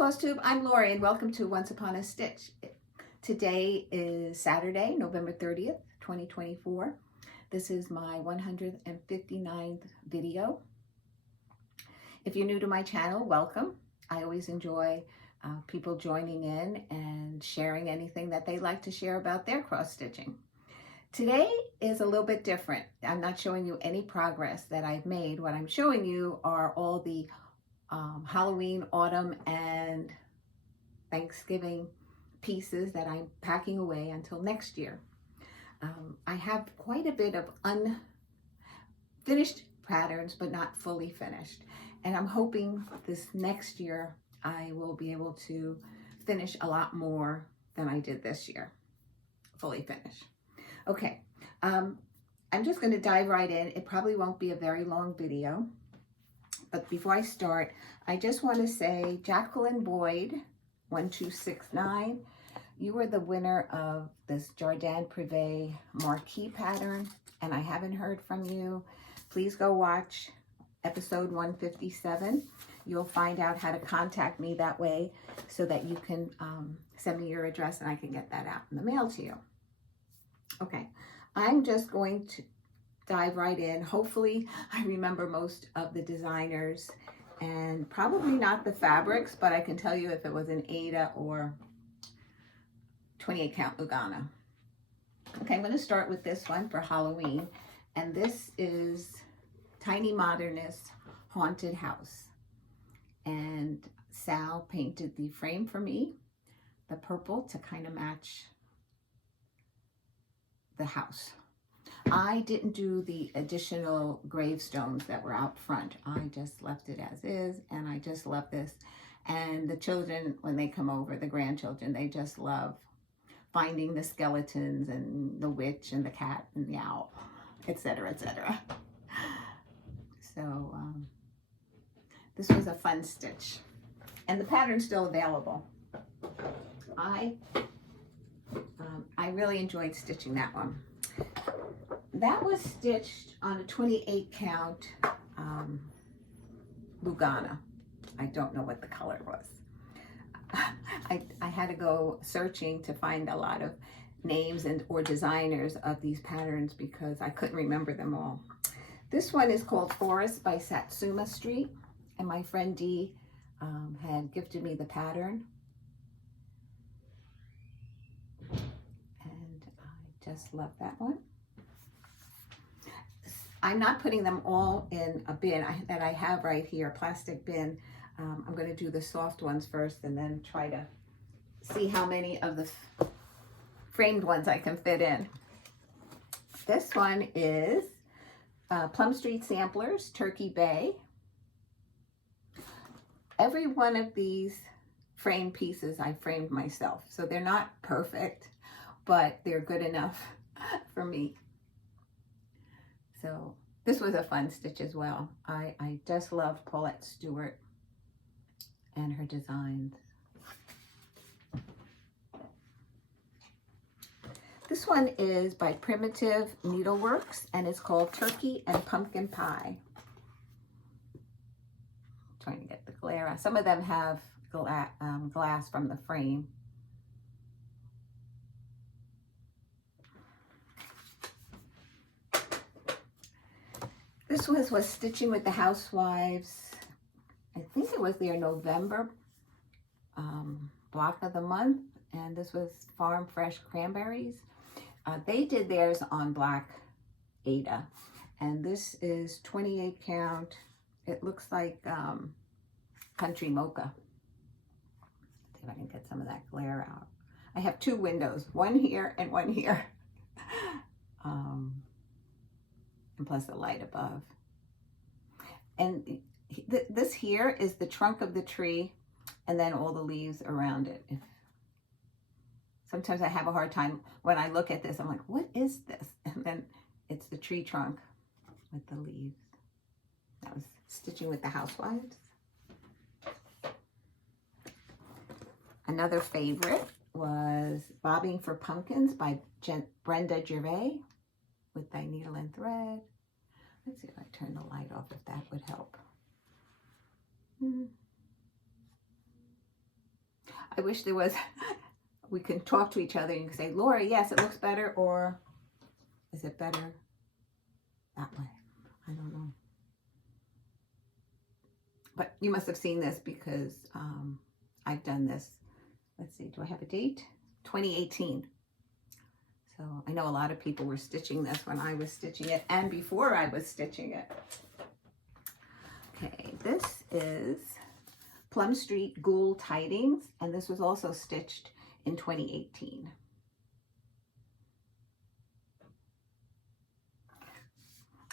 Flosstube, I'm Lori and welcome to Once Upon a Stitch. Today is Saturday, November 30th, 2024. This is my 159th video. If you're new to my channel, welcome. I always enjoy people joining in and sharing anything that they like to share about their cross stitching. Today is a little bit different. I'm not showing you any progress that I've made. What I'm showing you are all the Halloween, autumn, and Thanksgiving pieces that I'm packing away until next year. I have quite a bit of unfinished patterns, but not fully finished. And I'm hoping this next year I will be able to finish a lot more than I did this year, fully finished. Okay, I'm just going to dive right in. It probably won't be a very long video. But before I start, I just want to say, Jacqueline Boyd, 1269, you were the winner of this Jardin Privé marquee pattern, and I haven't heard from you. Please go watch episode 157. You'll find out how to contact me that way so that you can send me your address and I can get that out in the mail to you. Okay, I'm just going to dive right in. Hopefully I remember most of the designers and probably not the fabrics, but I can tell you if it was an Aida or 28 count Lugana. Okay, I'm going to start with this one for Halloween, and this is Tiny Modernist Haunted House, and Sal painted the frame for me, the purple, to kind of match the house. I didn't do the additional gravestones that were out front. I just left it as is, and I just love this. And the children, when they come over, the grandchildren, they just love finding the skeletons and the witch and the cat and the owl, etc., etc. So this was a fun stitch, and the pattern's still available. I really enjoyed stitching that one. That was stitched on a 28 count Lugana. I don't know what the color was. I had to go searching to find a lot of names or designers of these patterns because I couldn't remember them all. This one is called Forest by Satsuma Street, and my friend Dee had gifted me the pattern. And I just love that one. I'm not putting them all in a bin that I have right here, a plastic bin. I'm going to do the soft ones first and then try to see how many of the framed ones I can fit in. This one is Plum Street Samplers, Turkey Bay. Every one of these framed pieces I framed myself, so they're not perfect, but they're good enough for me. So this was a fun stitch as well. I just love Paulette Stewart and her designs. This one is by Primitive Needleworks, and it's called Turkey and Pumpkin Pie. I'm trying to get the glare out. Some of them have glass from the frame. This was Stitching with the Housewives. I think it was their November block of the month, and this was Farm Fresh Cranberries. They did theirs on black Aida, and this is 28 count. It looks like Country Mocha. See if I can get some of that glare out. I have two windows, one here and one here. And plus the light above. And this here is the trunk of the tree, and then all the leaves around it. Sometimes I have a hard time when I look at this. I'm like, what is this? And then it's the tree trunk with the leaves. That was Stitching with the Housewives. Another favorite was Bobbing for Pumpkins by Brenda Gervais with Thy Needle and Thread. Let's see if I turn the light off, if that would help. I wish there was, we can talk to each other and you can say, Laura, yes, it looks better, or is it better that way? I don't know. But you must have seen this because I've done this. Let's see, do I have a date? 2018. So I know a lot of people were stitching this when I was stitching it and before I was stitching it. Okay, this is Plum Street Ghoul Tidings, and this was also stitched in 2018.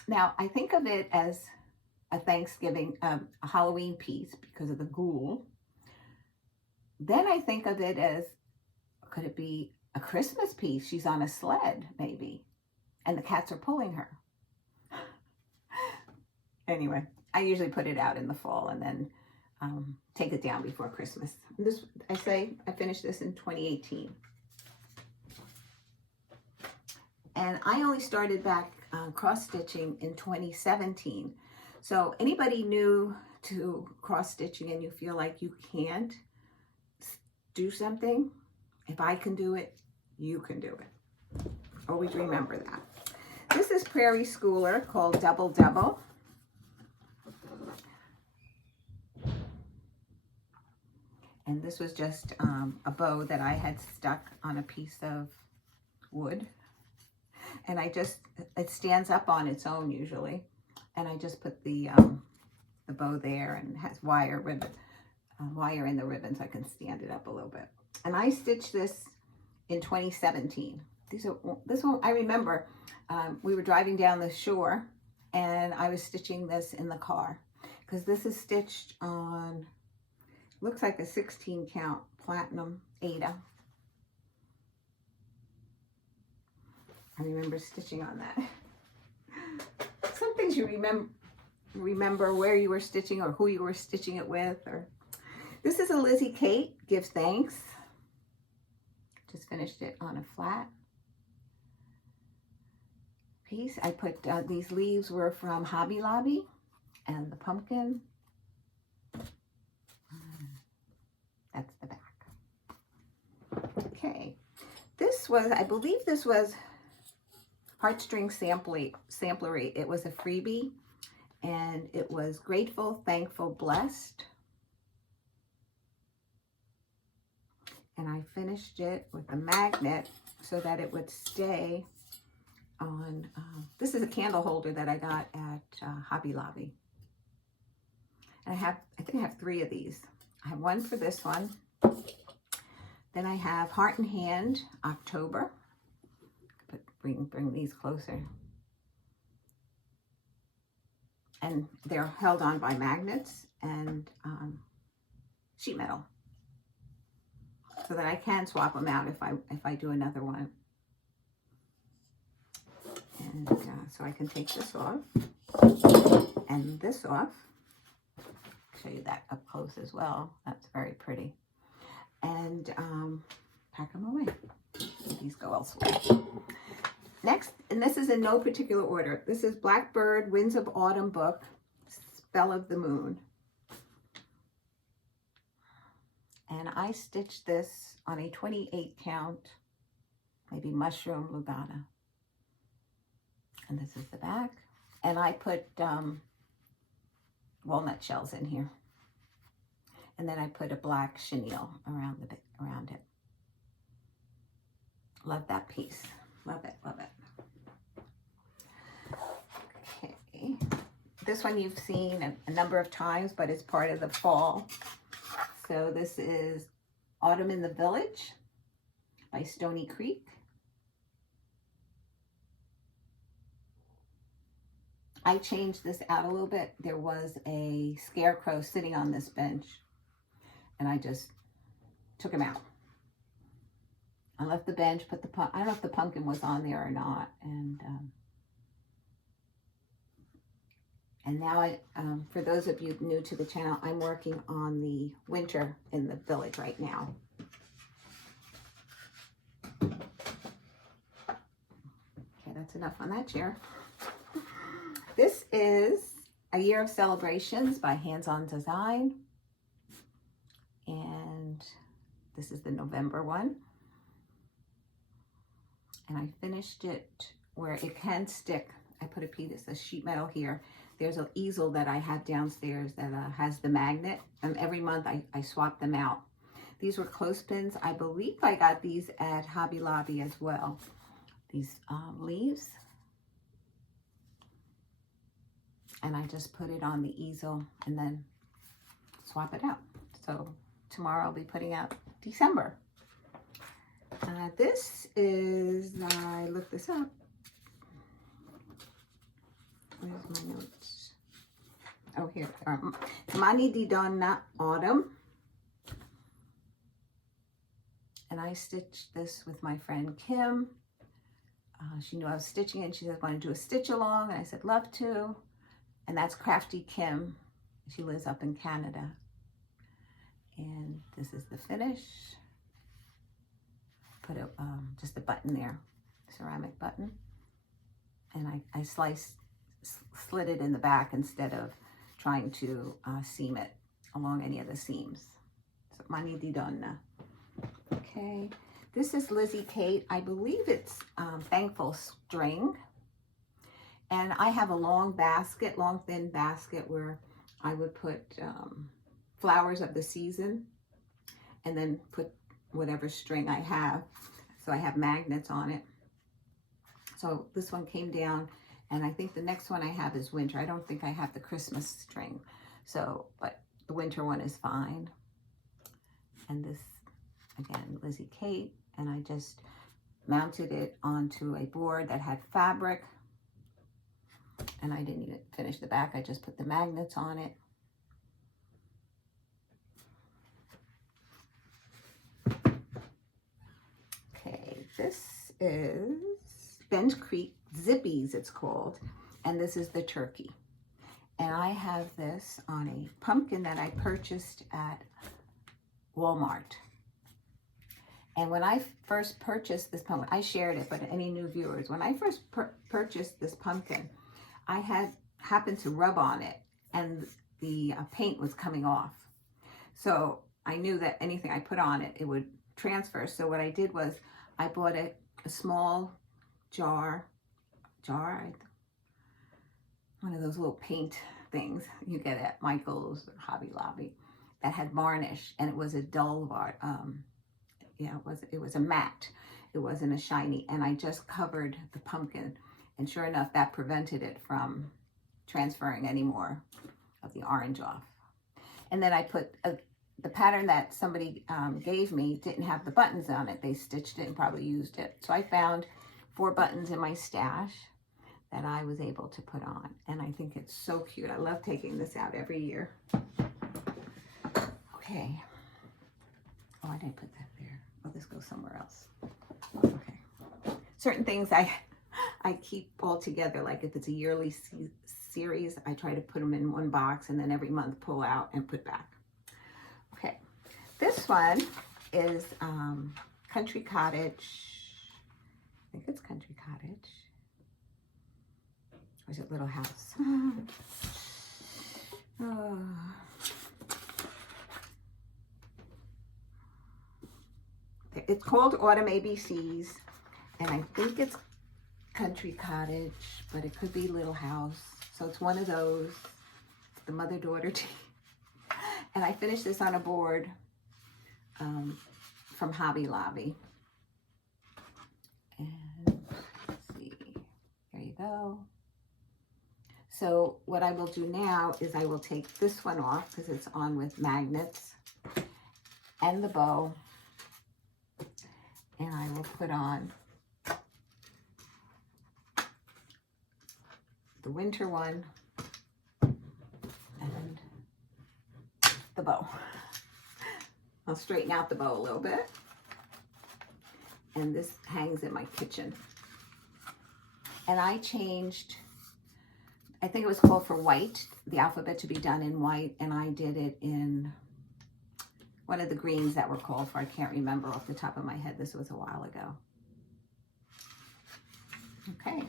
Now, I think of it as a Thanksgiving, a Halloween piece because of the ghoul. Then I think of it as, could it be a Christmas piece? She's on a sled, maybe, and the cats are pulling her. Anyway, I usually put it out in the fall and then take it down before Christmas. This, I finished this in 2018. And I only started back cross-stitching in 2017. So anybody new to cross-stitching and you feel like you can't do something, if I can do it, you can do it. Always remember that. This is Prairie Schooler called Double Double. And this was just a bow that I had stuck on a piece of wood. And it stands up on its own usually. And I just put the bow there, and it has wire in the ribbon so I can stand it up a little bit. And I stitched this in 2017. This one, I remember we were driving down the shore and I was stitching this in the car because this is stitched on, looks like a 16 count platinum Ada. I remember stitching on that. Some things you remember where you were stitching or who you were stitching it with. Or this is a Lizzie Kate Gives Thanks. Just finished it on a flat piece. I put these leaves were from Hobby Lobby, and the pumpkin. That's the back. Okay, this was, I believe this was Heartstring Samplery. It was a freebie, and it was Grateful, Thankful, Blessed. And I finished it with a magnet so that it would stay on. This is a candle holder that I got at Hobby Lobby. And I think I have 3 of these. I have one for this one. Then I have Heart and Hand October. But bring these closer. And they're held on by magnets and sheet metal, so that I can swap them out if I do another one. And so I can take this off and this off. Show you that up close as well. That's very pretty. And pack them away. These go elsewhere. Next, and this is in no particular order. This is Blackbird Winds of Autumn book, Spell of the Moon. And I stitched this on a 28 count, maybe mushroom Lugana. And this is the back. And I put walnut shells in here. And then I put a black chenille around it. Love that piece. Love it, love it. Okay. This one you've seen a number of times, but it's part of the fall. So this is Autumn in the Village by Stony Creek. I changed this out a little bit. There was a scarecrow sitting on this bench, and I just took him out. I left the bench, put the I don't know if the pumpkin was on there or not, and now for those of you new to the channel, I'm working on the winter in the village right now. Okay, that's enough on that chair. This is A Year of Celebrations by Hands On Design. And This is the November one. And I finished it where it can stick. I put a piece of sheet metal here. There's an easel that I have downstairs that has the magnet, and every month I swap them out. These were clothespins. I believe I got these at Hobby Lobby as well. These leaves. And I just put it on the easel and then swap it out. So tomorrow I'll be putting out December. This is, I looked this up. Where's my notes? Oh, here. Mani di Donna Autumn. And I stitched this with my friend Kim. She knew I was stitching it, and she said, want to do a stitch along? And I said, love to. And that's Crafty Kim. She lives up in Canada. And this is the finish. Put a, just a button there, ceramic button. And I slid it in the back instead of trying to seam it along any of the seams. So, Mani di Donna. Okay, this is Lizzie Kate. I believe it's Thankful String. And I have a long basket, long thin basket where I would put flowers of the season and then put whatever string I have. So I have magnets on it. So this one came down, and I think the next one I have is winter. I don't think I have the Christmas string. So, but the winter one is fine. And this, again, Lizzie Kate, and I just mounted it onto a board that had fabric. And I didn't even finish the back. I just put the magnets on it. Okay, this is Bend Creek Zippies, it's called. And this is the turkey. And I have this on a pumpkin that I purchased at Walmart. And when I first purchased this pumpkin, I shared it, but any new viewers, when I first purchased this pumpkin, I had happened to rub on it, and the paint was coming off. So I knew that anything I put on it, it would transfer. So what I did was I bought a small jar, one of those little paint things you get at Michael's or Hobby Lobby, that had varnish, and it was a dull it was a matte. It wasn't a shiny, and I just covered the pumpkin, and sure enough, that prevented it from transferring any more of the orange off. And then I put the pattern that somebody gave me didn't have the buttons on it. They stitched it and probably used it. So I found 4 buttons in my stash that I was able to put on. And I think it's so cute. I love taking this out every year. Okay. Oh, I didn't put that there. Oh, this goes somewhere else. Okay. Certain things I keep all together. Like if it's a yearly series, I try to put them in one box and then every month pull out and put back. Okay. This one is Country Cottage. I think it's Country Cottage. Or is it Little House? Oh. It's called Autumn ABCs, and I think it's Country Cottage, but it could be Little House. So it's one of those, the mother-daughter team. And I finished this on a board from Hobby Lobby. And let's see, there you go. So what I will do now is I will take this one off because it's on with magnets and the bow. And I will put on the winter one and the bow. I'll straighten out the bow a little bit. And this hangs in my kitchen. And I changed, I think it was called for white, the alphabet to be done in white, and I did it in one of the greens that were called for. I can't remember off the top of my head. This was a while ago. Okay,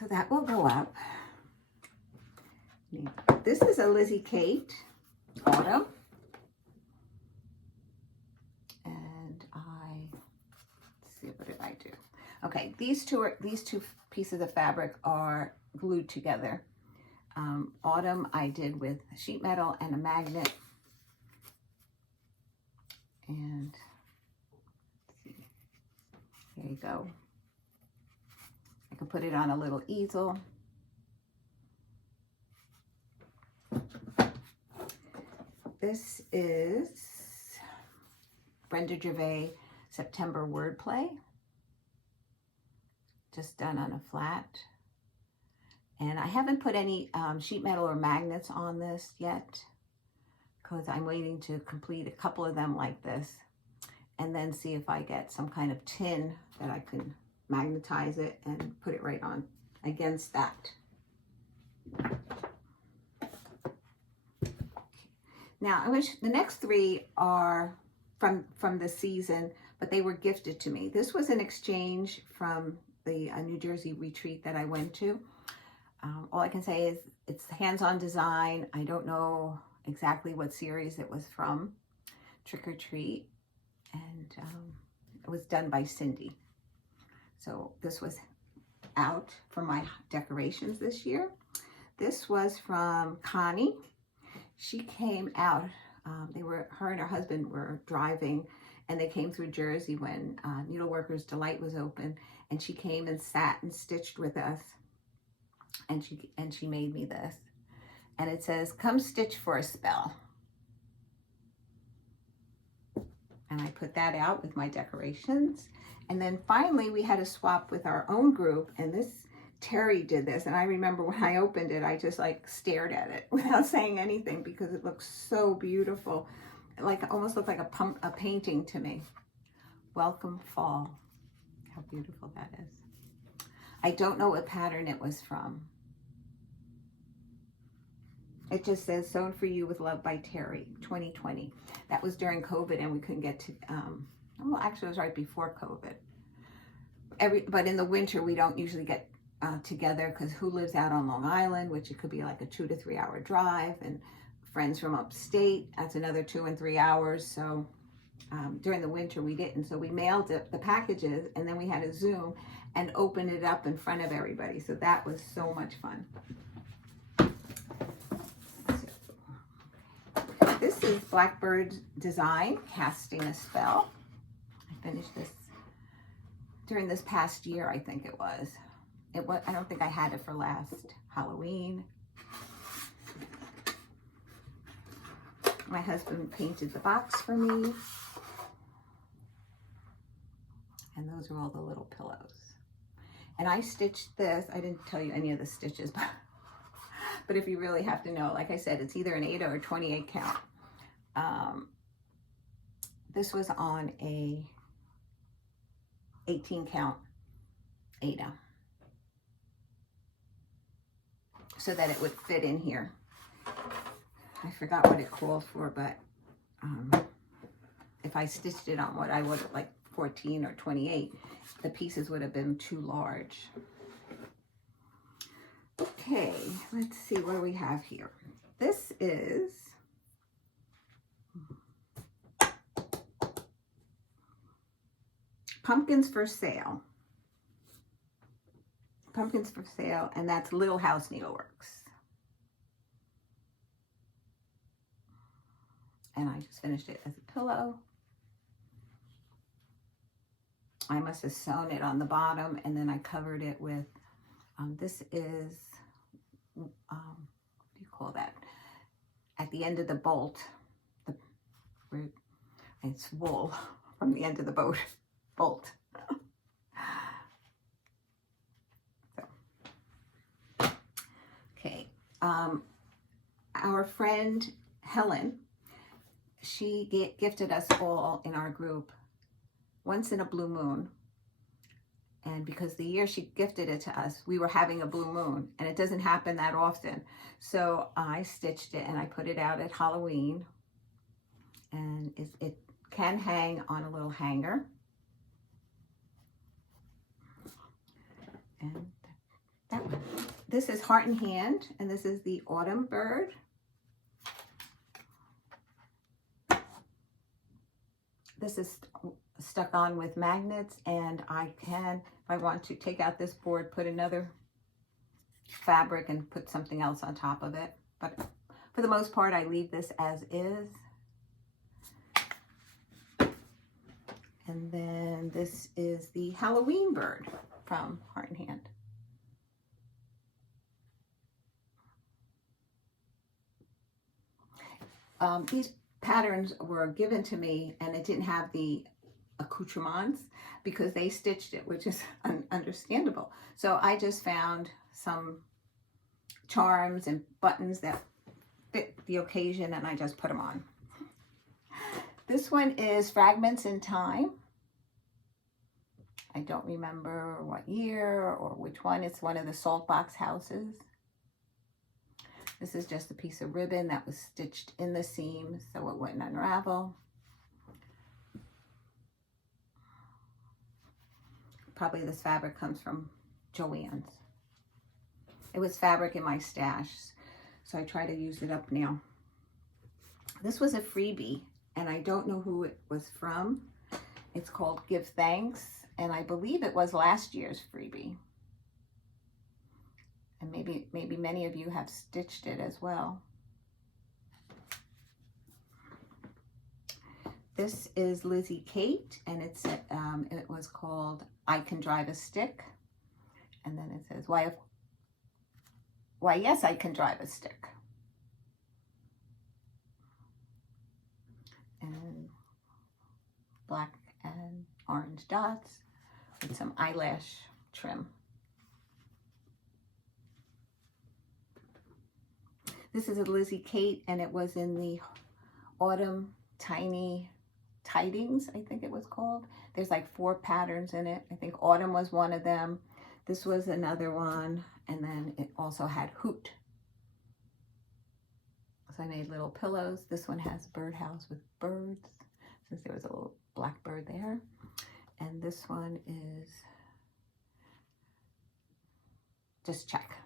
so that will go up. This is a Lizzie Kate Autumn. do. Okay, these two pieces of fabric are glued together. Autumn I did with sheet metal and a magnet. And there you go. I can put it on a little easel. This is Brenda Gervais September Wordplay. Just done on a flat. And I haven't put any sheet metal or magnets on this yet because I'm waiting to complete a couple of them like this and then see if I get some kind of tin that I can magnetize it and put it right on against that. Now, the next three are from the season, but they were gifted to me. This was an exchange from the New Jersey retreat that I went to. All I can say is it's hands-on design. I don't know exactly what series it was from, Trick or Treat, and it was done by Cindy. So this was out for my decorations this year. This was from Connie. She came out, her and her husband were driving and they came through Jersey when Needleworkers Delight was open, and she came and sat and stitched with us, and she made me this. And it says, "Come stitch for a spell." And I put that out with my decorations. And then finally we had a swap with our own group, and Terry did this, and I remember when I opened it, I just like stared at it without saying anything because it looks so beautiful. Like almost looked like a painting to me. Welcome Fall. How beautiful that is. I don't know what pattern it was from. It just says "Sewn for You with Love by Terry, 2020. That was during COVID and we couldn't get to, well, actually it was right before COVID. But in the winter, we don't usually get together because who lives out on Long Island, which it could be like a 2 to 3 hour drive, and friends from upstate, that's another 2 and 3 hours. So during the winter we didn't. So we mailed the packages, and then we had a Zoom and opened it up in front of everybody. So that was so much fun. This is Blackbird Design, Casting a Spell. I finished this during this past year, I think it was. I don't think I had it for last Halloween. My husband painted the box for me. And those are all the little pillows. And I stitched this. I didn't tell you any of the stitches, but if you really have to know, like I said, it's either an 8 or 28 count. This was on a 18 count Ada, so that it would fit in here. I forgot what it called for, but if I stitched it on what I would like 14 or 28, the pieces would have been too large. Okay, let's see what we have here. This is Pumpkins for Sale. Pumpkins for Sale, and that's Little House Needleworks. And I just finished it as a pillow. I must have sewn it on the bottom, and then I covered it with, this is, what do you call that? At the end of the bolt, it's wool from the end of the bolt. So. Okay, our friend Helen, she gifted us all in our group Once in a Blue Moon. And because the year she gifted it to us, we were having a blue moon, and it doesn't happen that often. So I stitched it and I put it out at Halloween, and it can hang on a little hanger. And that one. This is Heart and Hand, and this is the Autumn Bird. This is stuck on with magnets, and I can, if I want to, take out this board, put another fabric and put something else on top of it. But for the most part, I leave this as is. And then this is the Halloween bird from Heart and Hand. These patterns were given to me, and it didn't have the accoutrements because they stitched it, which is understandable. So I just found some charms and buttons that fit the occasion, and I just put them on. This one is Fragments in Time. I don't remember what year or which one. It's one of the salt box houses. This is just a piece of ribbon that was stitched in the seam so it wouldn't unravel. Probably this fabric comes from Joann's. It was fabric in my stash, so I try to use it up now. This was a freebie, and I don't know who it was from. It's called Give Thanks, and I believe it was last year's freebie. And maybe many of you have stitched it as well. This is Lizzie Kate, and it was called I Can Drive a Stick. And then it says, why yes, I can drive a stick. And black and orange dots with some eyelash trim. This is a Lizzie Kate, and it was in the Autumn Tiny Tidings, I think it was called. There's like 4 patterns in it. I think Autumn was one of them. This was another one, and then it also had Hoot. So I made little pillows. This one has birdhouse with birds, since there was a little black bird there. And this one is just check.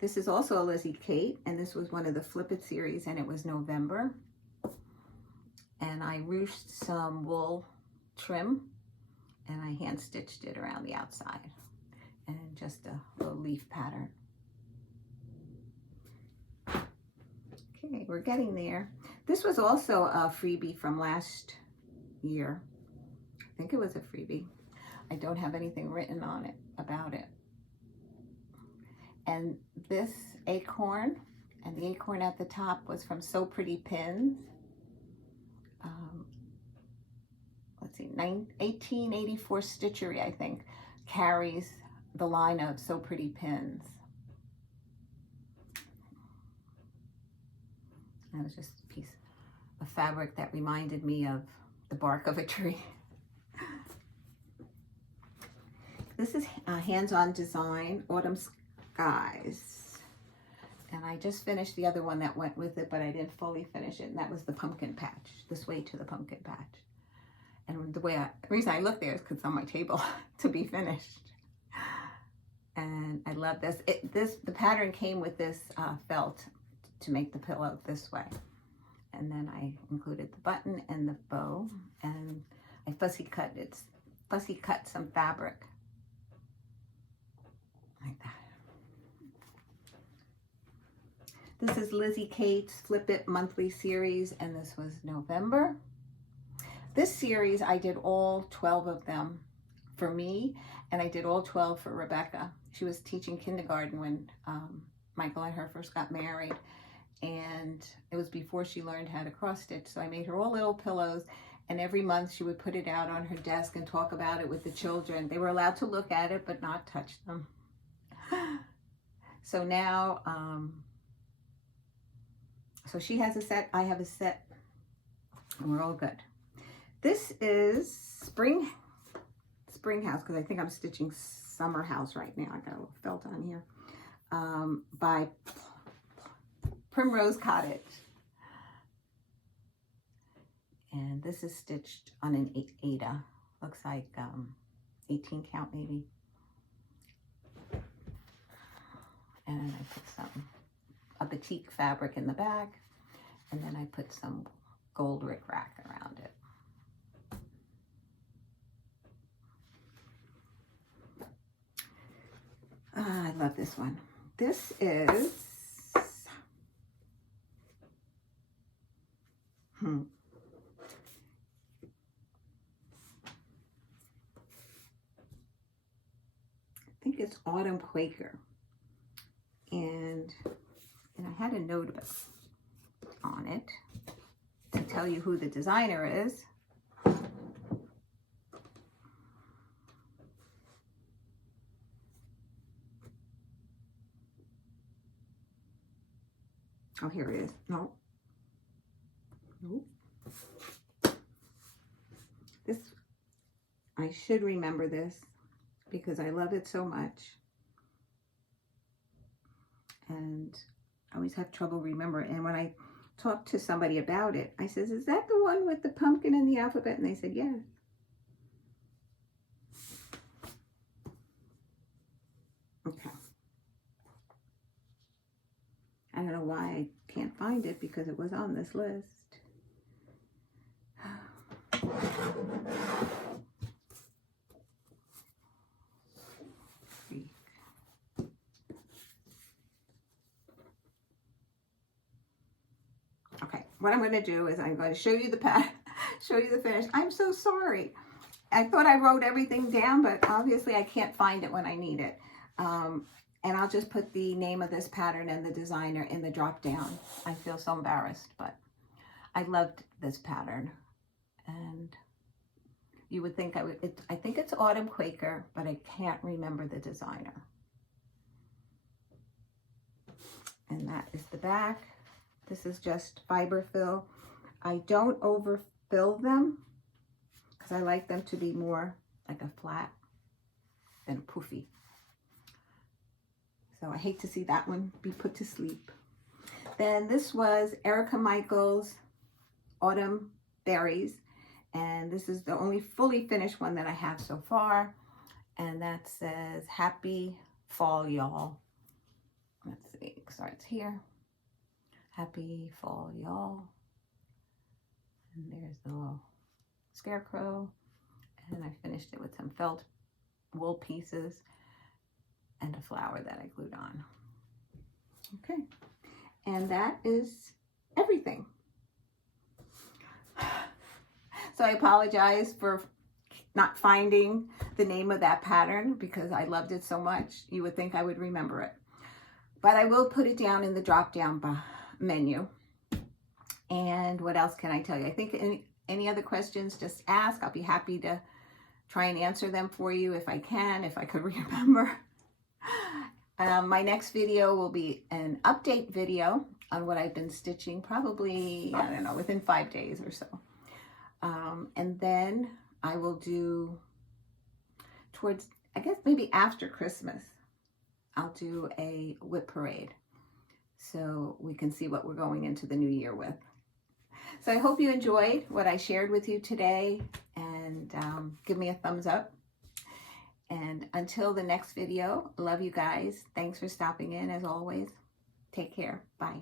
This is also a Lizzie Kate, and this was one of the Flip It series, and it was November. And I ruched some wool trim, and I hand stitched it around the outside, and just a little leaf pattern. Okay, we're getting there. This was also a freebie from last year. I think it was a freebie. I don't have anything written on it about it. And this acorn, and the acorn at the top was from So Pretty Pins. Let's see, 1884 Stitchery, I think, carries the line of So Pretty Pins. And it was just a piece of fabric that reminded me of the bark of a tree. This is a hands-on design, Autumn Skies. And I just finished the other one that went with it, but I didn't fully finish it, and that was the pumpkin patch, This Way to the Pumpkin Patch. And the reason I look there is because it's on my table to be finished. And I love this. The pattern came with this felt to make the pillow this way. And then I included the button and the bow, and I fussy cut some fabric like that. This is Lizzie Kate's Flip It monthly series, and this was November. This series, I did all 12 of them for me, and I did all 12 for Rebecca. She was teaching kindergarten when Michael and her first got married, and it was before she learned how to cross stitch. So I made her all little pillows, and every month she would put it out on her desk and talk about it with the children. They were allowed to look at it, but not touch them. So now, so she has a set, I have a set, and we're all good. This is Spring House, because I think I'm stitching Summer House right now. I got a little felt on here, by Primrose Cottage. And this is stitched on an Aida. Looks like 18 count maybe. And I put a batik fabric in the back, and then I put some gold rickrack around it. I love this one. This is, I think it's Autumn Quaker. And I had a note on it to tell you who the designer is. Oh, here it is. No. Nope. This, I should remember this because I love it so much. And I always have trouble remembering. And when I talked to somebody about it, I says, is that the one with the pumpkin and the alphabet? And they said, yes. Okay. I don't know why I can't find it because it was on this list. Okay, what I'm going to do is I'm going to show you the finish. I'm so sorry. I thought I wrote everything down, but obviously I can't find it when I need it. And I'll just put the name of this pattern and the designer in the drop down. I feel so embarrassed, but I loved this pattern. And you would think I think it's Autumn Quaker, but I can't remember the designer. And that is the back. This is just fiber fill. I don't overfill them because I like them to be more like a flat than a poofy. So I hate to see that one be put to sleep. Then this was Erica Michaels Autumn Berries. And this is the only fully finished one that I have so far. And that says, Happy Fall, y'all. Let's see, it starts here. Happy Fall, y'all. And there's the little scarecrow. And I finished it with some felt wool pieces and a flower that I glued on. Okay, and that is everything. So I apologize for not finding the name of that pattern because I loved it so much. You would think I would remember it. But I will put it down in the drop-down menu. And what else can I tell you? I think any other questions, just ask. I'll be happy to try and answer them for you if I can, if I could remember. My next video will be an update video on what I've been stitching, probably, I don't know, within 5 days or so. And then I will do towards, I guess maybe after Christmas, I'll do a whip parade so we can see what we're going into the new year with. So I hope you enjoyed what I shared with you today, and give me a thumbs up. And until the next video, love you guys. Thanks for stopping in as always. Take care. Bye.